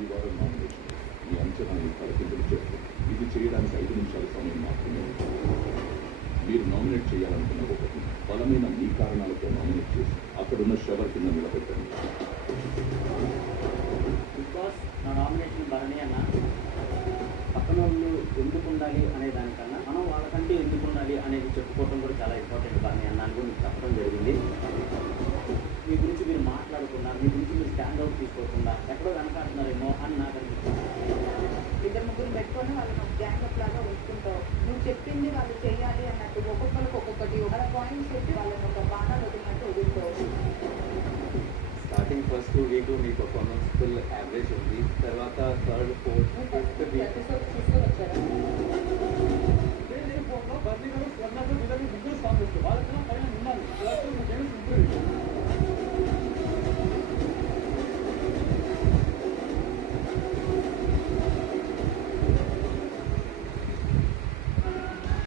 ఈ వారం నామినేషన్ మీ అంచనాన్ని తలకిందులు చేస్తుంది. ఇది చేయడానికి 5 నిమిషాల సమయం మాత్రమే ఉంటుంది. మీరు నామినేట్ చేయాలనుకున్న ఒకటి బలమైన మీ కారణాలతో నామినేట్ చేసి అక్కడున్న షవర్ కింద నిలబెట్టండి. బిగ్ బాస్ నా నామినేషన్ భరణి అన్న పక్కన వాళ్ళు ఎందుకు ఉండాలి అనే దానికన్నా మనం వాళ్ళకంటే ఎందుకు ఉండాలి అనేది చెప్పుకోవడం కూడా చాలా ఇంపార్టెంట్ భరణి అన్న అని కూడా మీకు చెప్పడం జరిగింది. మీ గురించి మీరు మాట్లాడకుండా మీ గురించి మీరు స్టాండ్ అవుట్ తీసుకోకుండా ఎక్కడో వెనకాడుతున్నారేమో అని నాకు అనిపిస్తుంది. ఇద్దరు ముగ్గురు పెట్టుకొని వాళ్ళని ఒక గ్యాంగ్ లాగా ఉంచుకుంటావు. నువ్వు చెప్పింది వాళ్ళు చేయాలి అన్నట్టు ఒక్కొక్కరికి ఒక్కొక్కటి వాళ్ళ పాయింట్స్ చెప్పి వాళ్ళని ఒక బాణాలు వదిలినట్టు వదులుతావు. స్టార్టింగ్ ఫస్ట్ వీక్ మీ పర్ఫార్మెన్స్ ఫుల్ యావరేజ్ ఉంది. తర్వాత third fourth fifth week episode చూస్తూ